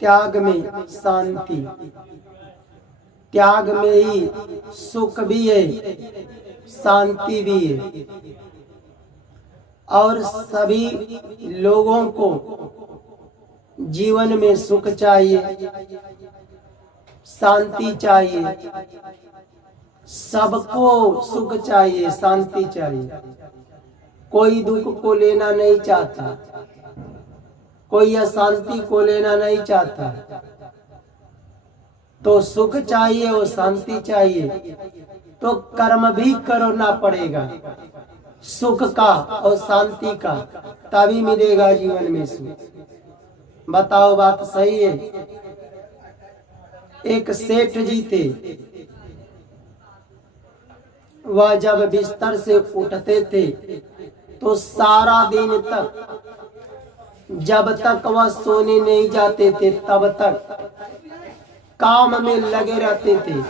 त्याग में शांति, त्याग में ही सुख भी है, शांति भी है। और सभी लोगों को जीवन में सुख चाहिए, शांति चाहिए, सबको सुख चाहिए, शांति चाहिए। कोई दुख को लेना नहीं चाहता, कोई अशांति को लेना नहीं चाहता। तो सुख चाहिए और शांति चाहिए, तो कर्म भी करना पड़ेगा सुख का और शांति का, तभी मिलेगा जीवन में सुख। बताओ बात सही है? एक सेठ जी थे, वह जब बिस्तर से उठते थे तो सारा दिन तक, जब तक वह सोने नहीं जाते थे तब तक काम में लगे रहते थे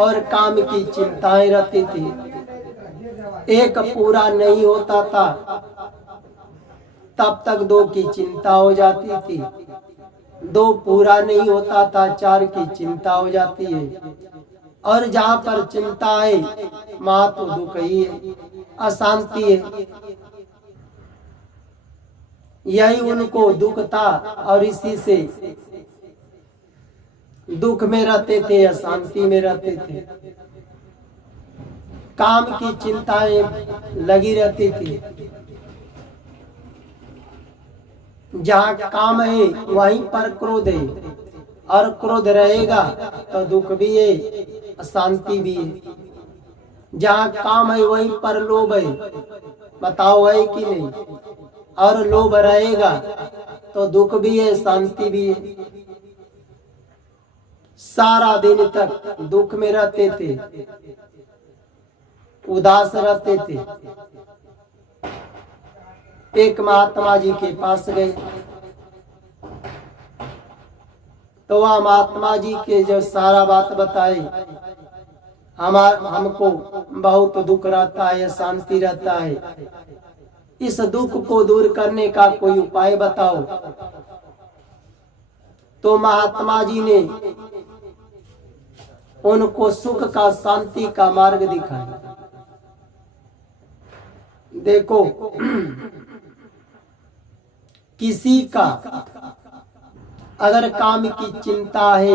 और काम की चिंताएं रहती थी। एक पूरा नहीं होता था तब तक दो की चिंता हो जाती थी, दो पूरा नहीं होता था चार की चिंता हो जाती है। और जहाँ पर चिंता है वहाँ तो दुख ही है, अशांति है। यही उनको दुख था और इसी से दुख में रहते थे, अशांति में रहते थे। काम की चिंताएं लगी रहती थी। जहाँ काम है वहीं पर क्रोध है, और क्रोध रहेगा तो दुख भी है, अशांति भी है। जहाँ काम है वहीं पर लोभ है, बताओ है कि नहीं? और लोभ रहेगा तो दुख भी है, शांति भी है। सारा दिन तक दुख में रहते थे, उदास रहते थे। एक महात्मा जी के पास गए तो वह महात्मा जी के जो सारा बात बताए, हमको बहुत दुख रहता है, शांति रहता है, इस दुख को दूर करने का कोई उपाय बताओ। तो महात्मा जी ने उनको सुख का, शांति का मार्ग दिखाया। देखो, किसी का अगर काम की चिंता है,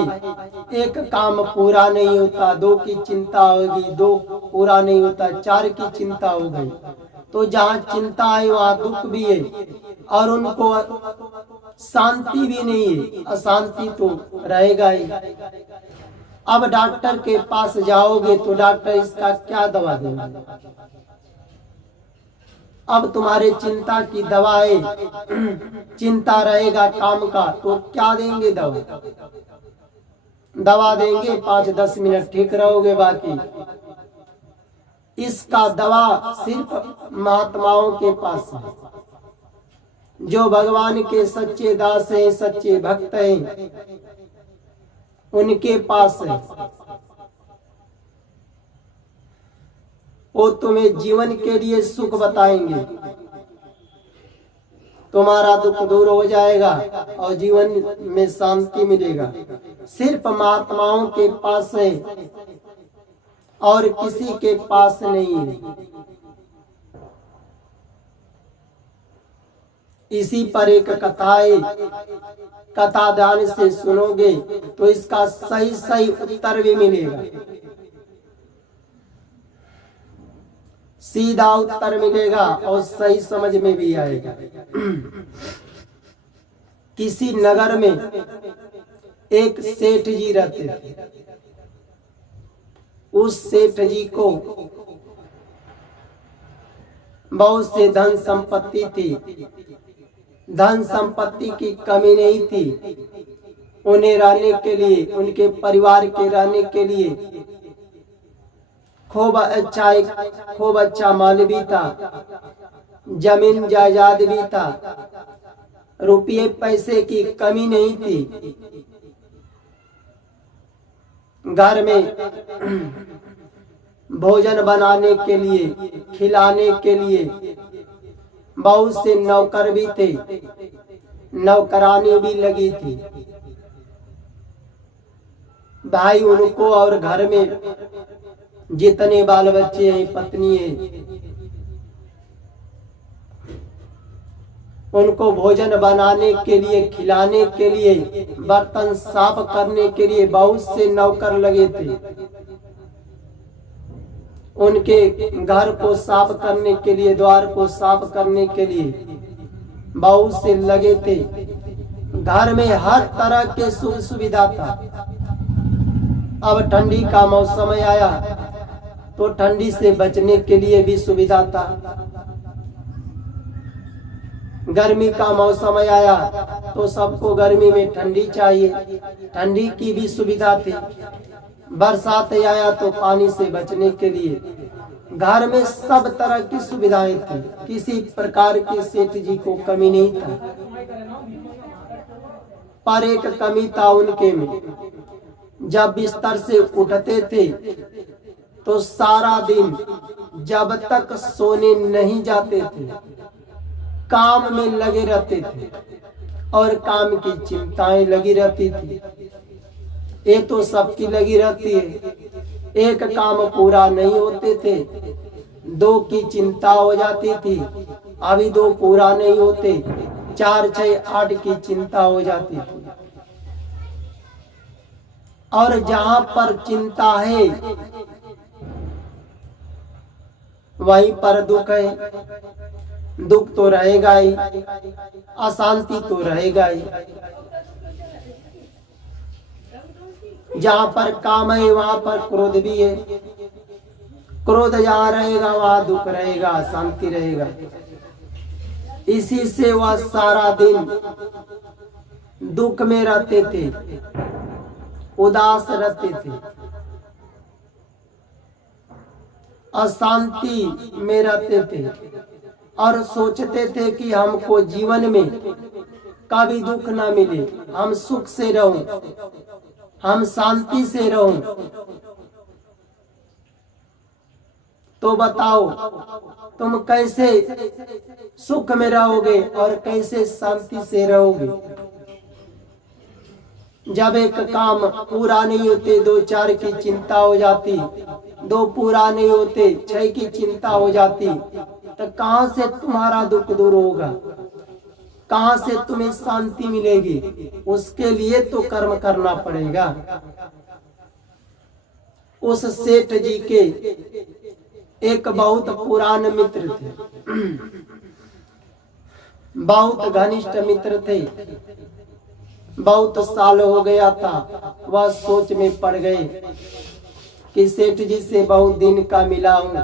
एक काम पूरा नहीं होता, दो की चिंता होगी, दो पूरा नहीं होता, चार की चिंता हो गई, तो जहाँ चिंता है वहाँ दुख भी है और उनको शांति भी नहीं है, अशांति तो रहेगा ही। अब डॉक्टर के पास जाओगे तो डॉक्टर इसका क्या दवा देंगे? अब तुम्हारे चिंता की दवा है, चिंता रहेगा काम का, तो क्या देंगे? दवा देंगे, 5-10 मिनट ठीक रहोगे, बाकी इसका दवा सिर्फ महात्माओं के पास है, जो भगवान के सच्चे दास हैं, सच्चे भक्त हैं, उनके पास है। वो तुम्हें जीवन के लिए सुख बताएंगे, तुम्हारा दुख दूर हो जाएगा और जीवन में शांति मिलेगा। सिर्फ महात्माओं के पास है और किसी के पास नहीं है। इसी पर एक कथा है, कथा ध्यान से सुनोगे तो इसका सही सही उत्तर भी मिलेगा, सीधा उत्तर मिलेगा और सही समझ में भी आएगा। किसी नगर में एक सेठ जी रहते थे। उस सेठ जी को बहुत से धन संपत्ति थी, धन संपत्ति की कमी नहीं थी। उन्हें रहने के लिए, उनके परिवार के रहने के लिए खूब अच्छा माल भी था, जमीन जायदाद भी था, रुपये पैसे की कमी नहीं थी। घर में भोजन बनाने के लिए, खिलाने के लिए बहुत से नौकर भी थे, नौकरानी भी लगी थी। भाई उनको और घर में जितने बाल बच्चे हैं, पत्नी है, उनको भोजन बनाने के लिए, खिलाने के लिए, बर्तन साफ करने के लिए बहुत से नौकर लगे थे। उनके घर को साफ करने के लिए, द्वार को साफ करने के लिए बहुत से लगे थे। घर में हर तरह के सुख सुविधा था। अब ठंडी का मौसम आया तो ठंडी से बचने के लिए भी सुविधा था। गर्मी का मौसम आया तो सबको गर्मी में ठंडी चाहिए, ठंडी की भी सुविधा थी। बरसात आया तो पानी से बचने के लिए घर में सब तरह की सुविधाएं थी। किसी प्रकार की सेठ जी को कमी नहीं था, पर एक कमी था उनके में। जब बिस्तर से उठते थे तो सारा दिन जब तक सोने नहीं जाते थे काम में लगे रहते थे और काम की चिंताएं लगी रहती थी। ये तो सबकी लगी रहती है। एक काम पूरा नहीं होते थे, दो की चिंता हो जाती थी। अभी दो पूरा नहीं होते, 4, 6, 8 की चिंता हो जाती थी। और जहां पर चिंता है वहीं पर दुख है। दुख तो रहेगा ही, अशांति तो रहेगा ही। जहां पर काम है वहां पर क्रोध भी है। क्रोध जहां रहेगा वहां दुख रहेगा, अशांति रहेगा। इसी से वह सारा दिन दुख में रहते थे, उदास रहते थे, अशांति में रहते थे और सोचते थे कि हमको जीवन में कभी दुख ना मिले, हम सुख से रहूं, हम शांति से रहूं। तो बताओ तुम कैसे सुख में रहोगे और कैसे शांति से रहोगे? जब एक काम पूरा नहीं होते 2, 4 की चिंता हो जाती, 2 पूरा नहीं होते 6 की चिंता हो जाती, तो कहां से तुम्हारा दुख दूर होगा? कहां से तुम्हें शांति मिलेगी? उसके लिए तो कर्म करना पड़ेगा। उस सेठ जी के एक बहुत पुराने मित्र थे, बहुत घनिष्ठ मित्र थे। बहुत साल हो गया था, वह सोच में पड़ गए कि सेठ जी से बहुत दिन का मिला हूं,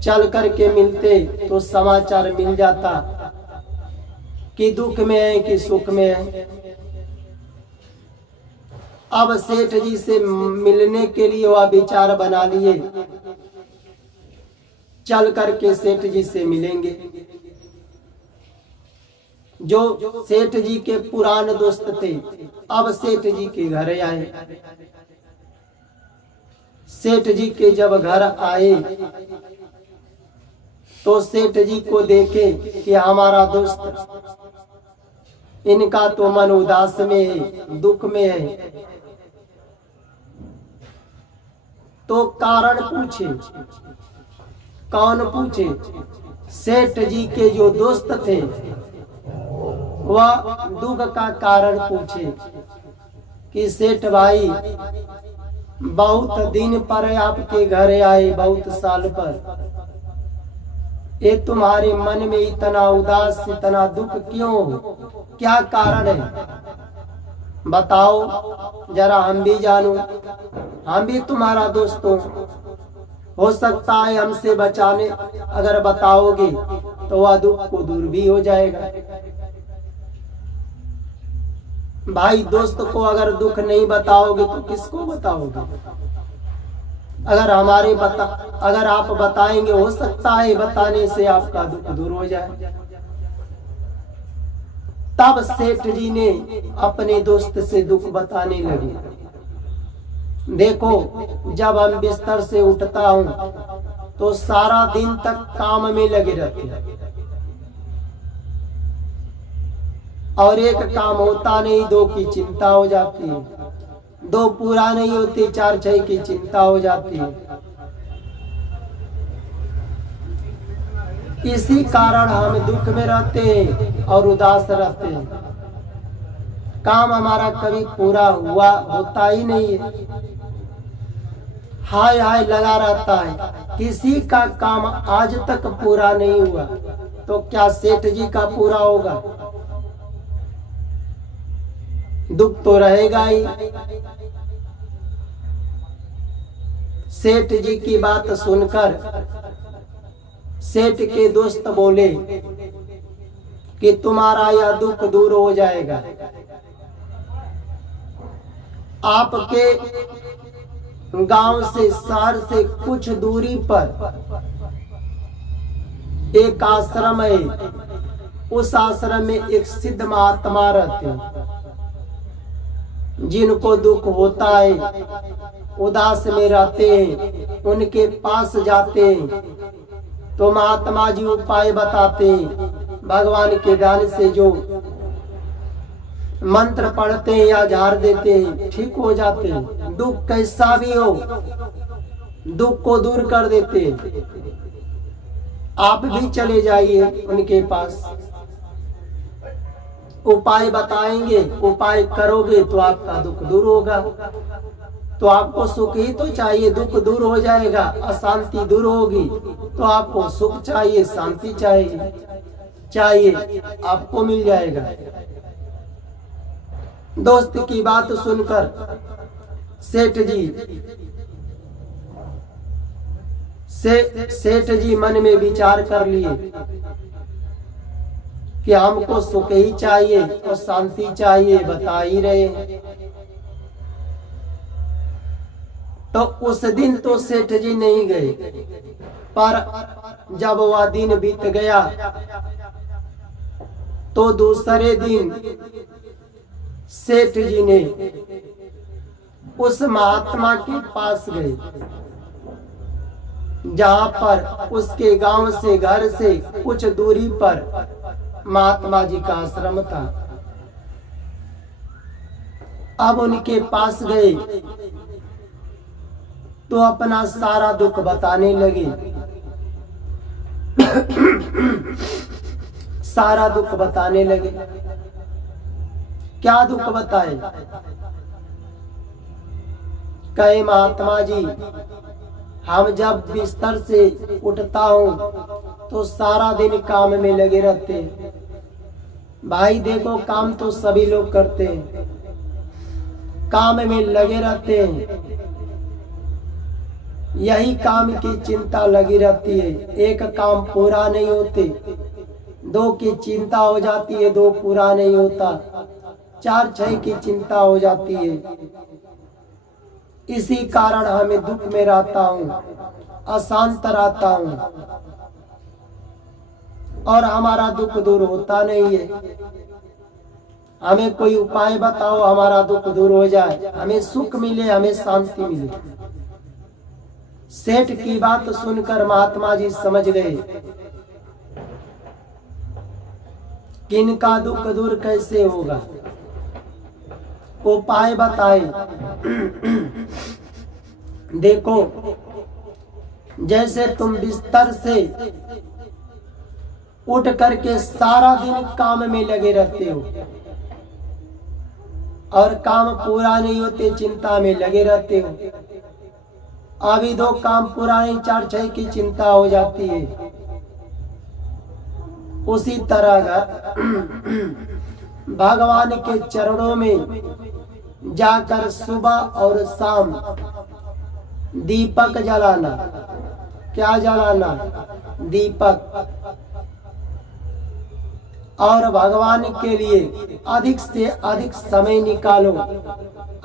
चल करके मिलते तो समाचार मिल जाता कि दुख में है कि सुख में है। अब सेठ जी से मिलने के लिए वह विचार बना लिए, चल करके सेठ जी से मिलेंगे। जो सेठ जी के पुराने दोस्त थे अब सेठ जी के घर आए। सेठ जी के जब घर आए तो सेठ जी को देखे कि हमारा दोस्त, इनका तो मन उदास में है, दुख में है। तो कारण पूछे। कौन पूछे? सेठ जी के जो दोस्त थे वह दुख का कारण पूछे कि सेठ भाई बहुत दिन पर आपके घर आए, बहुत साल पर, ये तुम्हारे मन में इतना उदास, इतना दुख क्यों? क्या कारण है? बताओ जरा, हम भी जानो, हम भी तुम्हारा दोस्त हो सकता है हमसे बचाने अगर बताओगे तो वह दुख को दूर भी हो जाएगा। भाई दोस्त को अगर दुख नहीं बताओगे तो किसको बताओगे? अगर अगर आप बताएंगे, हो सकता है बताने से आपका दुख दूर हो जाए। तब सेठ जी ने अपने दोस्त से दुख बताने लगे। देखो, जब हम बिस्तर से उठता हूं तो सारा दिन तक काम में लगे रहते हैं और एक काम होता नहीं, 2 की चिंता हो जाती है। दो पूरा नहीं होते, चार छह की चिंता हो जाती है। इसी कारण हम दुख में रहते हैं और उदास रहते हैं। काम हमारा कभी पूरा होता ही नहीं है, हाय हाय लगा रहता है। किसी का काम आज तक पूरा नहीं हुआ, तो क्या सेठ जी का पूरा होगा? दुख तो रहेगा ही। सेठ जी की बात सुनकर सेठ के दोस्त बोले कि तुम्हारा यह दुख दूर हो जाएगा। आपके गांव से, शहर से कुछ दूरी पर एक आश्रम है। उस आश्रम में एक सिद्ध महात्मा रहते हैं। जिनको दुख होता है, उदास में रहते हैं, उनके पास जाते हैं तो महात्मा जी उपाय बताते हैं। भगवान के दान से जो मंत्र पढ़ते हैं या झाड़ देते हैं, ठीक हो जाते हैं। दुख कैसा भी हो, दुख को दूर कर देते हैं। आप भी चले जाइए उनके पास, उपाय बताएंगे, उपाय करोगे तो आपका दुख दूर होगा। तो आपको सुख ही तो चाहिए, दुख दूर हो जाएगा, अशांति दूर होगी। तो आपको सुख चाहिए, शांति चाहिए, आपको मिल जाएगा। दोस्त की बात सुनकर सेठ जी मन में विचार कर लिए कि हमको सुख ही चाहिए और शांति चाहिए, बता ही रहे। तो उस दिन तो सेठ जी नहीं गए, पर जब वह दिन बीत गया तो दूसरे दिन सेठ जी ने उस महात्मा के पास गए, जहां पर उसके गांव से, घर से कुछ दूरी पर महात्मा जी का आश्रम था। अब उनके पास गए तो अपना सारा दुख बताने लगे। सारा दुख बताने लगे। क्या दुख बताए? कहे महात्मा जी, हम जब बिस्तर से उठता हूँ तो सारा दिन काम में लगे रहते हैं। भाई देखो, काम तो सभी लोग करते हैं, काम में लगे रहते हैं। यही काम की चिंता लगी रहती है। एक काम पूरा नहीं होते, दो की चिंता हो जाती है, दो पूरा नहीं होता, चार छह की चिंता हो जाती है। इसी कारण हमें दुख में रहता हूँ, अशांत रहता हूँ और हमारा दुख दूर होता नहीं है। हमें कोई उपाय बताओ, हमारा दुख दूर हो जाए, हमें सुख मिले, हमें शांति मिले। सेठ की बात सुनकर महात्मा जी समझ गए कि इनका दुख दूर कैसे होगा। उपाय बताए। देखो, जैसे तुम बिस्तर से उठ करके सारा दिन काम में लगे रहते हो और काम पूरा नहीं होते, चिंता में लगे रहते हो। अभी दो काम पूरा नहीं, चार छह की चिंता हो जाती है। उसी तरह भगवान के चरणों में जाकर सुबह और शाम दीपक जलाना। क्या जलाना? दीपक। और भगवान के लिए अधिक से अधिक समय निकालो,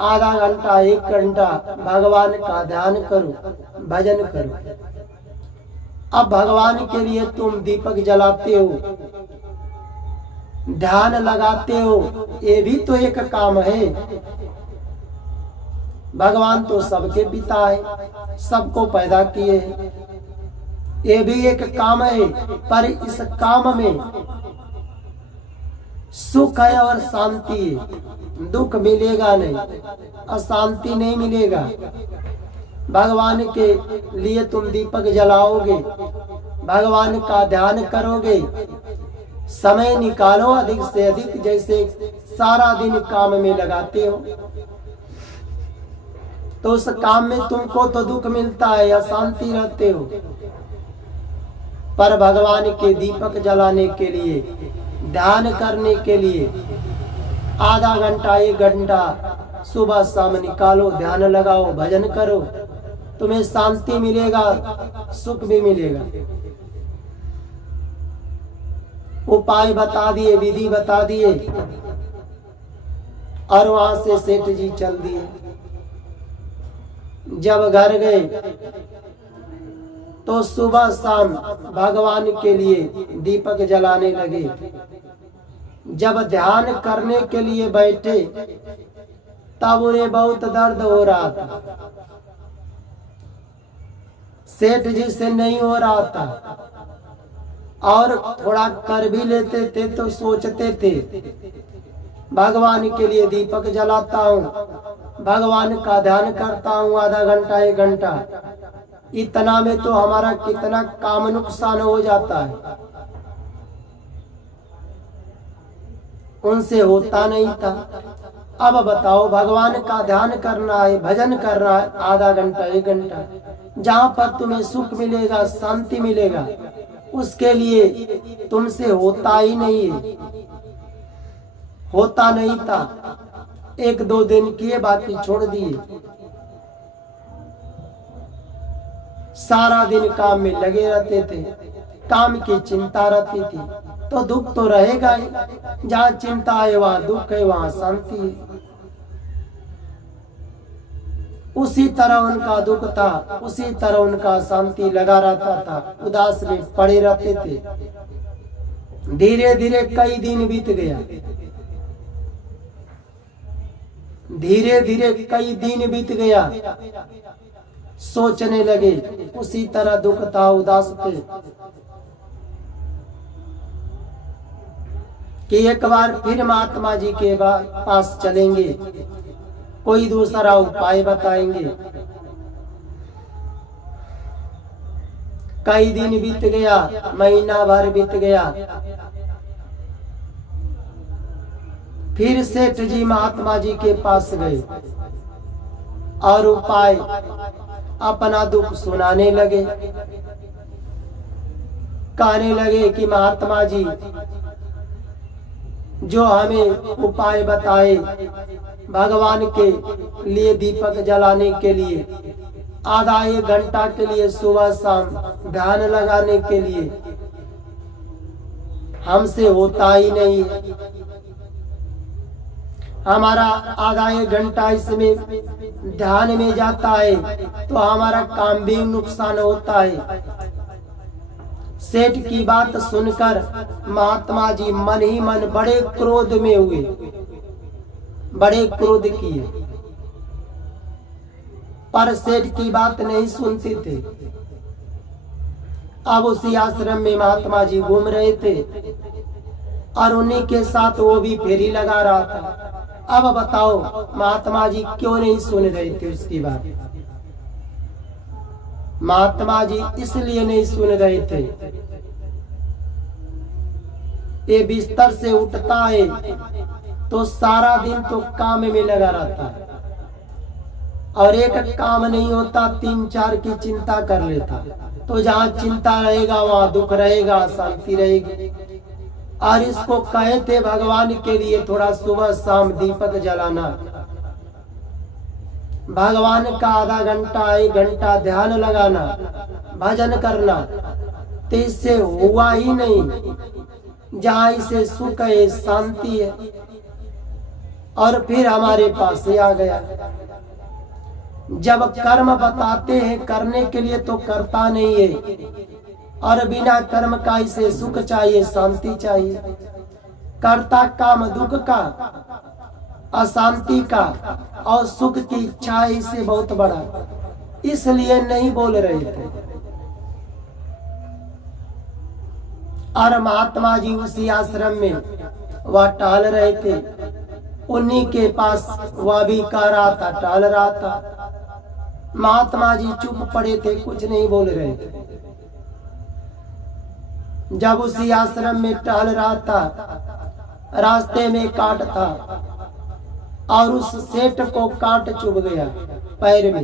आधा घंटा, एक घंटा भगवान का ध्यान करो, भजन करो। अब भगवान के लिए तुम दीपक जलाते हो, ध्यान लगाते हो, ये भी तो एक काम है। भगवान तो सबके पिता है, सबको पैदा किए हैं, ये भी एक काम है। पर इस काम में सुख है और शांति है। दुख मिलेगा नहीं, अशांति नहीं मिलेगा। भगवान के लिए तुम दीपक जलाओगे, भगवान का ध्यान करोगे, समय निकालो अधिक से अधिक। जैसे सारा दिन काम में लगाते हो तो उस काम में तुमको तो दुख मिलता है, अशांति रहते हो, पर भगवान के दीपक जलाने के लिए, ध्यान करने के लिए आधा घंटा 1 घंटा सुबह शाम निकालो, ध्यान लगाओ, भजन करो, तुम्हें शांति मिलेगा, सुख भी मिलेगा। उपाय बता दिए, विधि बता दिए, और वहां से सेठ जी चल दिए। जब घर गए तो सुबह शाम भगवान के लिए दीपक जलाने लगे। जब ध्यान करने के लिए बैठे तब उन्हें बहुत दर्द हो रहा था, सेठ जी से नहीं हो रहा था, और थोड़ा कर भी लेते थे तो सोचते थे भगवान के लिए दीपक जलाता हूँ, भगवान का ध्यान करता हूँ आधा घंटा 1 घंटा, इतना में तो हमारा कितना काम नुकसान हो जाता है। उनसे होता नहीं था। अब बताओ, भगवान का ध्यान करना है, भजन करना है आधा घंटा 1 घंटा, जहाँ पर तुम्हें सुख मिलेगा, शांति मिलेगा, उसके लिए तुमसे होता ही नहीं है, होता नहीं था। 1-2 दिन किए, बाकी छोड़ दिए। सारा दिन काम में लगे रहते थे, काम की चिंता रहती थी, तो दुख तो रहेगा ही। जहाँ चिंता है वहाँ दुख है, वहाँ शांति है। उसी तरह उनका दुख था, उसी तरह उनका शांति लगा रहता था, उदास में पड़े रहते थे। धीरे धीरे कई दिन बीत गया, धीरे धीरे कई दिन बीत गया। सोचने लगे, उसी तरह दुख था, उदास थे, कि एक बार फिर महात्मा जी के पास चलेंगे, कोई दूसरा उपाय बताएंगे। कई दिन बीत गया, महीना भर बीत गया। फिर सेठ जी महात्मा जी के पास गए और उपाय अपना दुख सुनाने लगे। कहने लगे कि महात्मा जी जो हमें उपाय बताए भगवान के लिए दीपक जलाने के लिए, आधा 1 घंटा के लिए सुबह शाम ध्यान लगाने के लिए, हमसे होता ही नहीं है। हमारा आधा 1 घंटा इसमें ध्यान में जाता है तो हमारा काम भी नुकसान होता है। सेठ की बात सुनकर महात्मा जी मन ही मन बड़े क्रोध में हुए, बड़े क्रोध किए, पर सेठ की बात नहीं सुनते थे। अब उसी आश्रम में महात्मा जी घूम रहे थे और उन्हीं के साथ वो भी फेरी लगा रहा था। अब बताओ, महात्मा जी क्यों नहीं सुन रहे थे उसकी बात? महात्मा जी इसलिए नहीं सुन रहे थे, ये बिस्तर से उठता है तो सारा दिन तो काम में लगा रहता है, और एक काम नहीं होता, 3-4 की चिंता कर लेता। तो जहाँ चिंता रहेगा वहाँ दुख रहेगा, शांति रहेगी। और इसको कहे थे भगवान के लिए थोड़ा सुबह शाम दीपक जलाना, भगवान का आधा घंटा 1 घंटा ध्यान लगाना, भजन करना, तो इससे हुआ ही नहीं। जहाँ इसे सुख है, शांति है, और फिर हमारे पास से आ गया। जब कर्म बताते हैं करने के लिए तो करता नहीं है, और बिना कर्म का इसे सुख चाहिए, शांति चाहिए। करता काम दुख का, अशांति का, और सुख की इच्छा है इससे बहुत बड़ा, इसलिए नहीं बोल रहे थे। और महात्मा जी उसी आश्रम में वह टहल रहे थे। उन्हीं के पास वह भी कह रहा था, टहल रहा था। महात्मा जी चुप पड़े थे, कुछ नहीं बोल रहे थे। जब उसी आश्रम में टहल रहा था, रास्ते में काट था और उस सेठ को काट चुभ गया पैर में।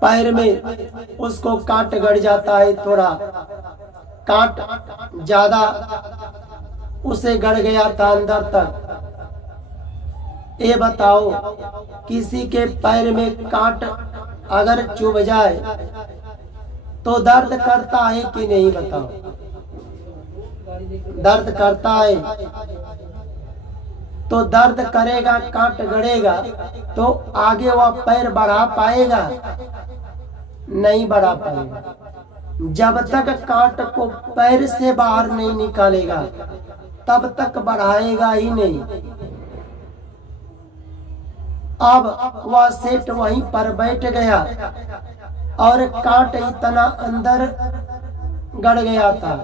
पैर में उसको काट गड़ जाता है, थोड़ा काट ज्यादा उसे गड़ गया था अंदर तक। ये बताओ, किसी के पैर में काट अगर चुभ जाए तो दर्द करता है कि नहीं? बताओ, दर्द करता है। तो दर्द करेगा, काट गड़ेगा तो आगे वह पैर बढ़ा पाएगा? नहीं बढ़ा पाएगा। जब तक काट को पैर से बाहर नहीं निकालेगा तब तक बढ़ाएगा ही नहीं। अब वह सेठ वहीं पर बैठ गया और काट इतना अंदर गड़ गया था,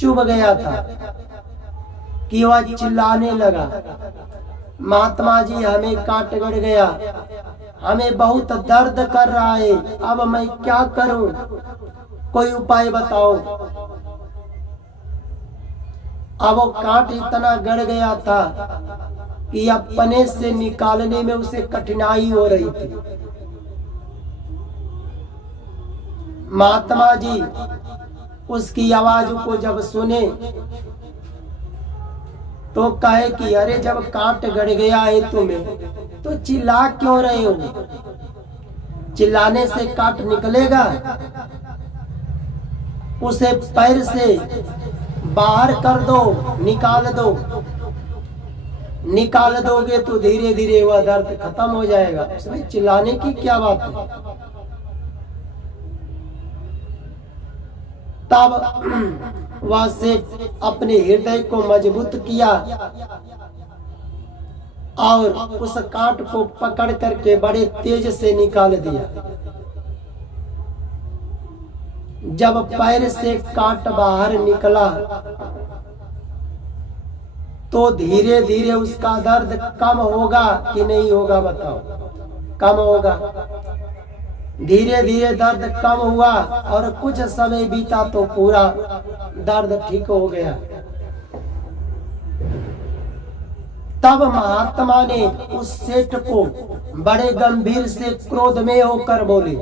चुभ गया था कि वह चिल्लाने लगा, महात्मा जी हमें काट गड़ गया, हमें बहुत दर्द कर रहा है, अब मैं क्या करूं? कोई उपाय बताओ। अब वो काट इतना गड़ गया था कि अपने से निकालने में उसे कठिनाई हो रही थी। महात्मा जी उसकी आवाज को जब सुने तो कहे कि अरे जब काट गड़ गया है तुम्हें तो चिल्ला क्यों रहे हो? चिल्लाने से काट निकलेगा? उसे पैर से बाहर कर दो, निकाल दो। निकाल दोगे तो धीरे धीरे वह दर्द खत्म हो जाएगा। उसमें चिल्लाने की क्या बात है? तब वह से अपने हृदय को मजबूत किया और उस काट को पकड़ करके बड़े तेज से निकाल दिया। जब पैर से काट बाहर निकला तो धीरे धीरे उसका दर्द कम होगा कि नहीं होगा? बताओ, कम होगा। धीरे धीरे दर्द कम हुआ और कुछ समय बीता तो पूरा दर्द ठीक हो गया। तब महात्मा ने उस सेठ को बड़े गंभीर से क्रोध में होकर बोले।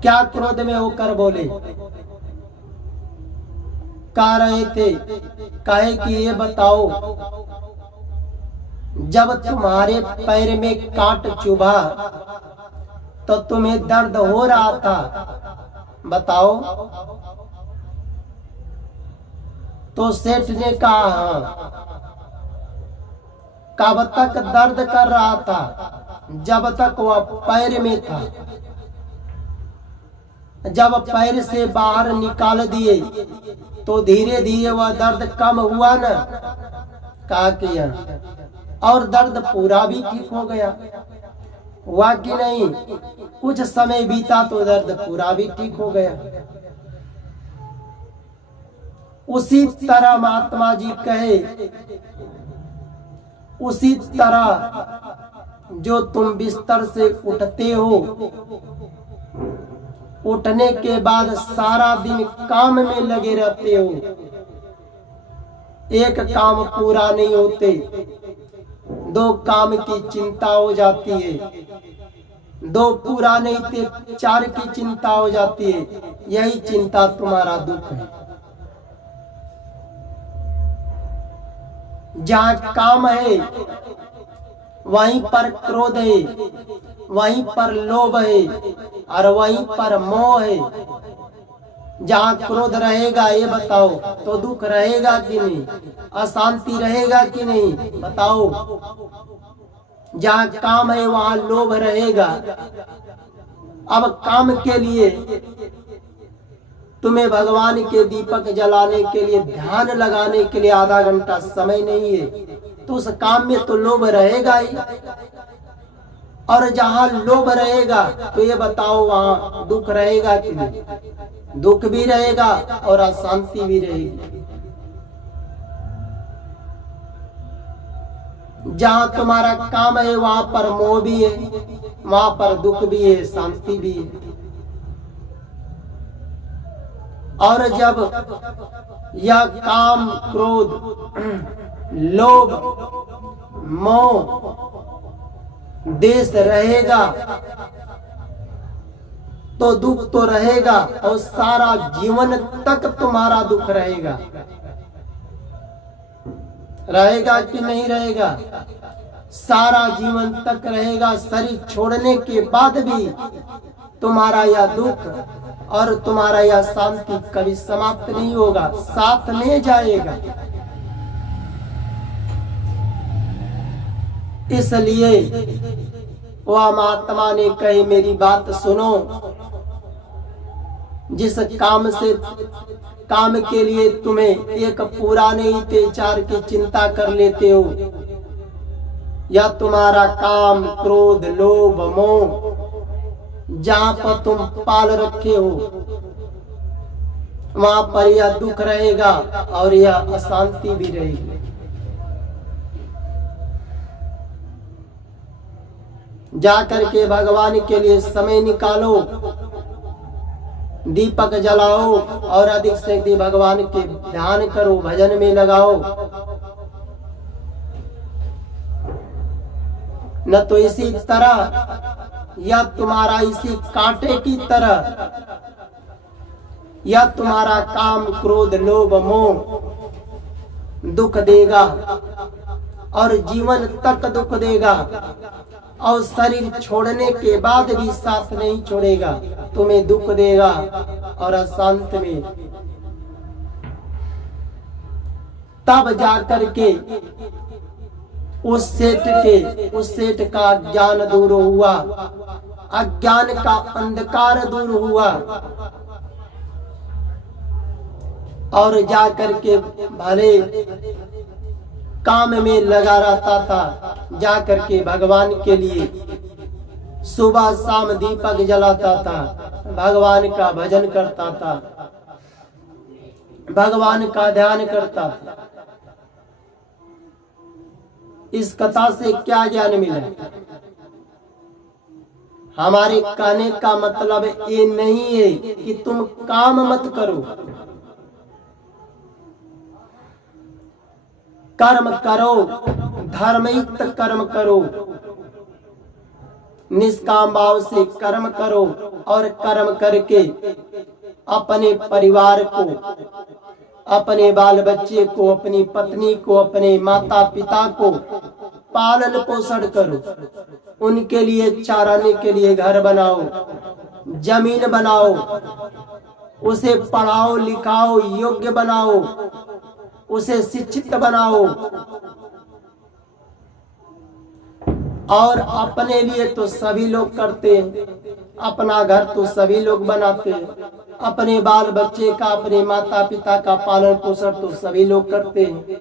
क्या क्रोध में होकर बोले? कह रहे थे, कहे कि ये बताओ, जब तुम्हारे पैर में काट चुभा तो तुम्हें दर्द हो रहा था? बताओ। तो सेठ ने कहा हाँ। कब तक दर्द कर रहा था? जब तक वह पैर में था। जब पैर से बाहर निकाल दिए तो धीरे धीरे वह दर्द कम हुआ न? कहा किया और दर्द पूरा भी ठीक हो गया। हुआ कि नहीं? कुछ समय बीता तो दर्द पूरा भी ठीक हो गया। उसी तरह महात्मा जी कहे, उसी तरह जो तुम बिस्तर से उठते हो, उठने के बाद सारा दिन काम में लगे रहते हो, एक काम पूरा नहीं होते, दो काम की चिंता हो जाती है, दो पूरा नहीं थे चार की चिंता हो जाती है। यही चिंता तुम्हारा दुख है। जहाँ काम है वहीं पर क्रोध है, वहीं पर लोभ है और वहीं पर मोह है। जहाँ क्रोध रहेगा ये बताओ तो दुख रहेगा कि नहीं? अशांति रहेगा कि नहीं? बताओ। जहाँ काम है वहाँ लोभ रहेगा। अब काम के लिए तुम्हें भगवान के दीपक जलाने के लिए, ध्यान लगाने के लिए आधा घंटा समय नहीं है तो उस काम में तो लोभ रहेगा ही। और जहाँ लोभ रहेगा तो ये बताओ वहाँ दुख रहेगा कि नहीं? दुख भी रहेगा और अशांति भी रहेगी। जहां तुम्हारा काम है वहां पर मोह भी है, वहां पर दुख भी है, शांति भी है। और जब यह काम, क्रोध, लोभ, मोह, देश रहेगा तो दुख तो रहेगा, और सारा जीवन तक तुम्हारा दुख रहेगा। रहेगा कि नहीं रहेगा? सारा जीवन तक रहेगा। शरीर छोड़ने के बाद भी तुम्हारा यह दुख और तुम्हारा यह शांति कभी समाप्त नहीं होगा, साथ में जाएगा। इसलिए वह महात्मा ने कही, मेरी बात सुनो। जिस काम के लिए तुम्हें एक पूरा नहीं 3-4 की चिंता कर लेते हो, या तुम्हारा काम, क्रोध, लोभ, मोह जहां पर तुम पाल रखे हो वहां पर यह दुख रहेगा और यह अशांति भी रहेगी। जाकर के भगवान के लिए समय निकालो, दीपक जलाओ और अधिक से अधिक भगवान के ध्यान करो, भजन में लगाओ। न तो इसी तरह या तुम्हारा इसी कांटे की तरह या तुम्हारा काम, क्रोध, लोभ, मोह दुख देगा और जीवन तक दुख देगा, और शरीर छोड़ने के बाद भी साथ नहीं छोड़ेगा, तुम्हें दुख देगा और अशांत में। तब जाकर के उस सेठ का ज्ञान दूर हुआ, अज्ञान का अंधकार दूर हुआ, और जाकर के भले काम में लगा रहता था। जाकर के भगवान के लिए सुबह शाम दीपक जलाता था, भगवान का भजन करता था, भगवान का ध्यान करता था। इस कथा से क्या ज्ञान मिला? हमारे कहने का मतलब ये नहीं है कि तुम काम मत करो, कर्म करो, धर्मयुक्त कर्म करो, निष्काम भाव से कर्म करो, और कर्म करके अपने परिवार को, अपने बाल बच्चे को, अपनी पत्नी को, अपने माता पिता को पालन पोषण करो। उनके लिए चाराने के लिए घर बनाओ, जमीन बनाओ, उसे पढ़ाओ लिखाओ, योग्य बनाओ, उसे शिक्षित बनाओ। और अपने लिए तो सभी लोग करते हैं, अपना घर तो सभी लोग बनाते हैं, अपने बाल बच्चे का, अपने माता पिता का पालन पोषण तो सभी लोग करते हैं,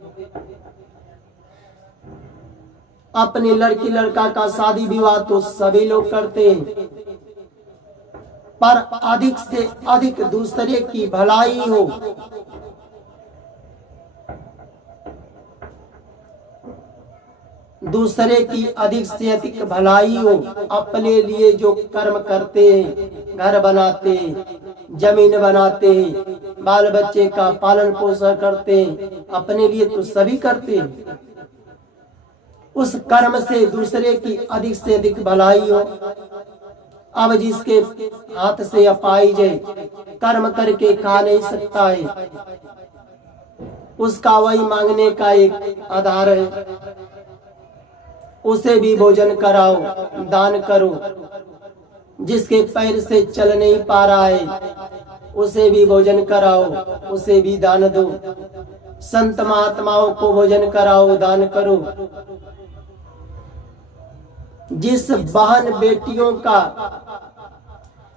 अपने लड़की लड़का का शादी विवाह तो सभी लोग करते हैं। पर अधिक से अधिक दूसरे की भलाई हो, दूसरे की अधिक से अधिक भलाई हो। अपने लिए जो कर्म करते हैं, घर बनाते हैं, जमीन बनाते हैं, बाल बच्चे का पालन पोषण करते हैं, अपने लिए तो सभी करते हैं। उस कर्म से दूसरे की अधिक से अधिक भलाई हो। अब जिसके हाथ से अपाई जाए, कर्म करके खा नहीं सकता है, उसका वही मांगने का एक आधार है। उसे भी भोजन कराओ, दान करो। जिसके पैर से चल नहीं पा रहा है, उसे भी भोजन कराओ, उसे भी दान दो। संत महात्माओं को भोजन कराओ, दान करो। जिस बहन बेटियों का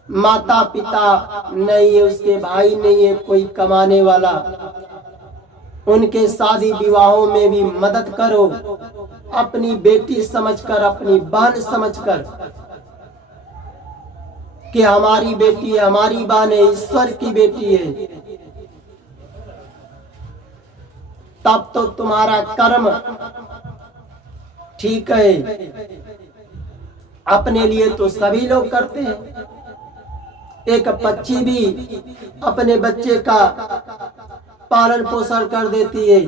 माता पिता नहीं है, उसके भाई नहीं है कोई कमाने वाला, उनके शादी विवाहों में भी मदद करो। अपनी बेटी समझकर, अपनी बहन समझकर कि हमारी बेटी है, हमारी बहन है, ईश्वर की बेटी है। तब तो तुम्हारा कर्म ठीक है, अपने लिए तो सभी लोग करते हैं। एक पक्षी भी अपने बच्चे का पालन पोषण कर देती है,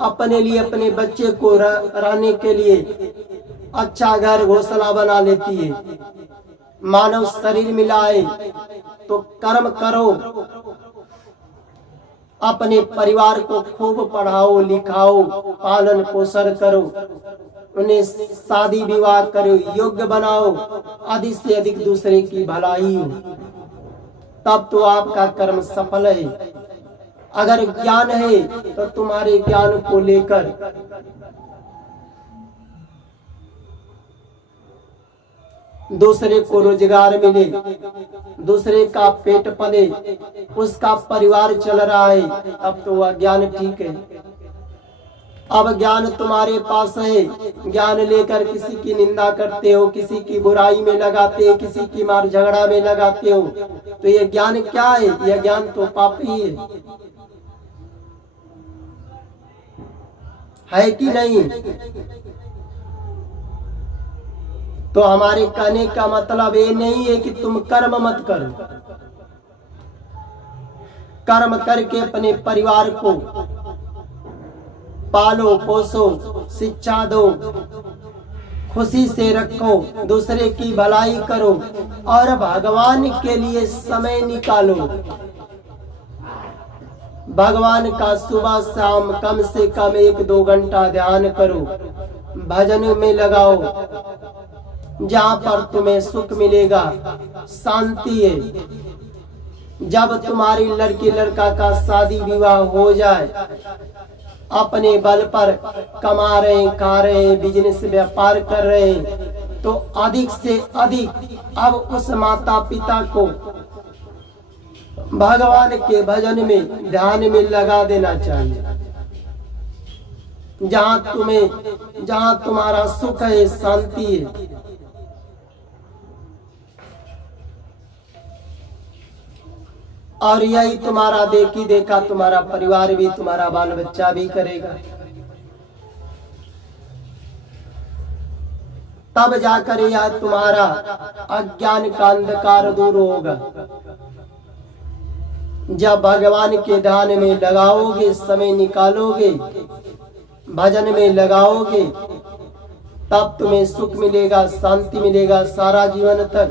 अपने लिए अपने बच्चे को रहने के लिए अच्छा घर घोंसला बना लेती है। मानव शरीर मिला है तो कर्म करो, अपने परिवार को खूब पढ़ाओ लिखाओ, पालन पोषण करो, उन्हें शादी विवाह करो, योग्य बनाओ, अधिक से अधिक दूसरे की भलाई हो, तब तो आपका कर्म सफल है। अगर ज्ञान है तो तुम्हारे ज्ञान को लेकर दूसरे को रोजगार मिले, दूसरे का पेट पले, उसका परिवार चल रहा है, तब तो वह ज्ञान ठीक है। अब ज्ञान तुम्हारे पास है, ज्ञान लेकर किसी की निंदा करते हो, किसी की बुराई में लगाते हो, किसी की मार झगड़ा में लगाते हो, तो ये ज्ञान क्या है? यह ज्ञान तो पाप ही है कि नहीं? तो हमारे कहने का मतलब ये नहीं है कि तुम कर्म मत करो, कर्म करके अपने परिवार को पालो पोसो, शिक्षा दो, खुशी से रखो, दूसरे की भलाई करो और भगवान के लिए समय निकालो। भगवान का सुबह शाम कम से कम 1-2 घंटा ध्यान करो, भजन में लगाओ, जहाँ पर तुम्हें सुख मिलेगा, शांति है। जब तुम्हारी लड़की लड़का का शादी विवाह हो जाए, अपने बल पर कमा रहे, खा रहे, बिजनेस व्यापार कर रहे, तो अधिक से अधिक अब उस माता पिता को भगवान के भजन में ध्यान में लगा देना चाहिए। जहाँ तुम्हारा सुख है, शांति है। और यही तुम्हारा देखी देखा तुम्हारा परिवार भी, तुम्हारा बाल बच्चा भी करेगा, तब जाकर यह तुम्हारा अज्ञान का अंधकार दूर होगा। जब भगवान के ध्यान में लगाओगे, समय निकालोगे, भजन में लगाओगे, तब तुम्हें सुख मिलेगा, शांति मिलेगा सारा जीवन तक।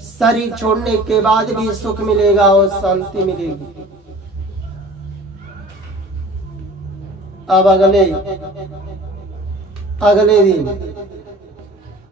शरीर छोड़ने के बाद भी सुख मिलेगा और शांति मिलेगी। अब अगले दिन